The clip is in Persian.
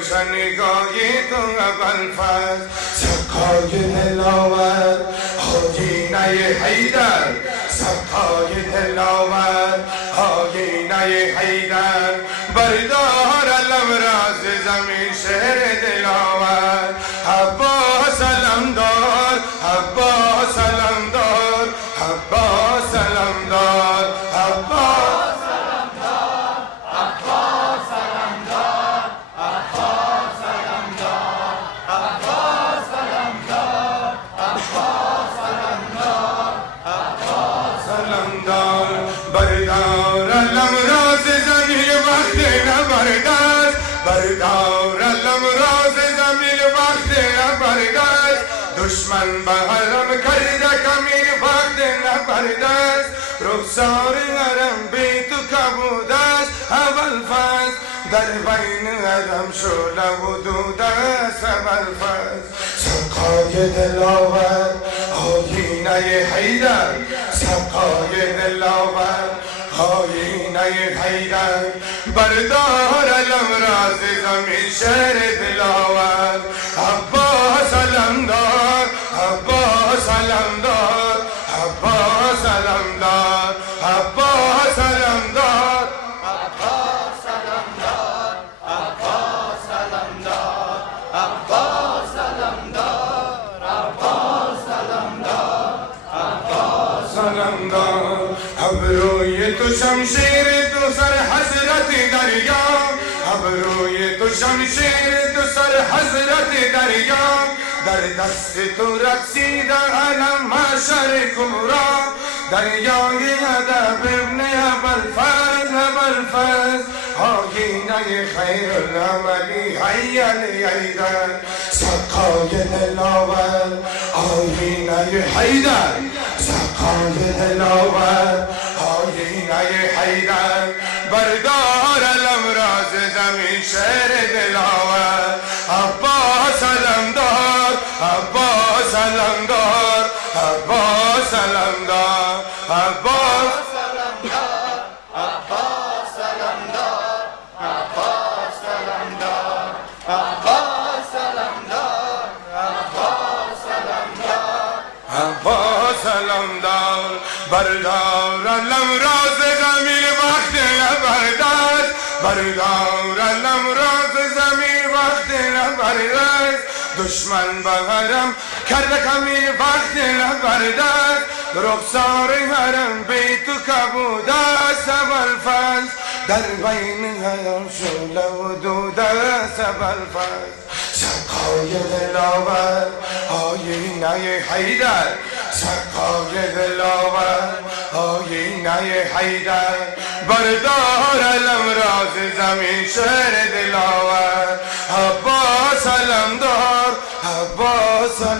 روشن نگاهی تو اول فصل سقای دلاور آینه حیدر سقای دلاور آینه حیدر بردار علم راز زمین شهر دلاور عباس علمدار عباس علمدار عباس علمدار عباس بردار علم راز زمین وقت نبردست بردار علم راز زمین وقت نبردست دشمن به حرم کرده کمین وقت نبردست رخسار حرم بی تو کبود است اول فصل در بین حرم شعله و دود است اول فصل سقای دلاور آینه حیدر سقای دلاور آینه حیدر بردار علم راز زمین شهر دلاور عباس علمدار عباس علمدار عباس علمدار عباس علمدار عباس علمدار عباس علمدار عباس علمدار عباس علمدار عباس علمدار ابروی تو شمشیر تو سر حضرت دریا ابروی تو شمشیر تو سر حضرت دریا در دست تو رقصیده علم محشر کبرا دریای ادب ابن ابوالفضل ابوالفضل آینه خیر العملی حی حیدر سقای دلاور آینه حیدر سقای دلاور آینه حیدر بردار علم راز زمین شهر دلاور عباس علمدار عباس علمدار عباس علمدار عباس علمدار عباس علمدار عباس علمدار عباس علمدار عباس علمدار عباس علمدار بردار علم راز زمین وقت نبردست بردار علم راز زمین وقت نبردست دشمن به حرم کرده کمی وقت نبردست رخسار حرم بی تو کبود است اول فصل در بین حرم شعله و دود است اول فصل سقای دلاور آینه حیدر سقای دلاور آینه حیدر بردار علم راز زمین شهر دلاور عباس علمدار عباس علمدار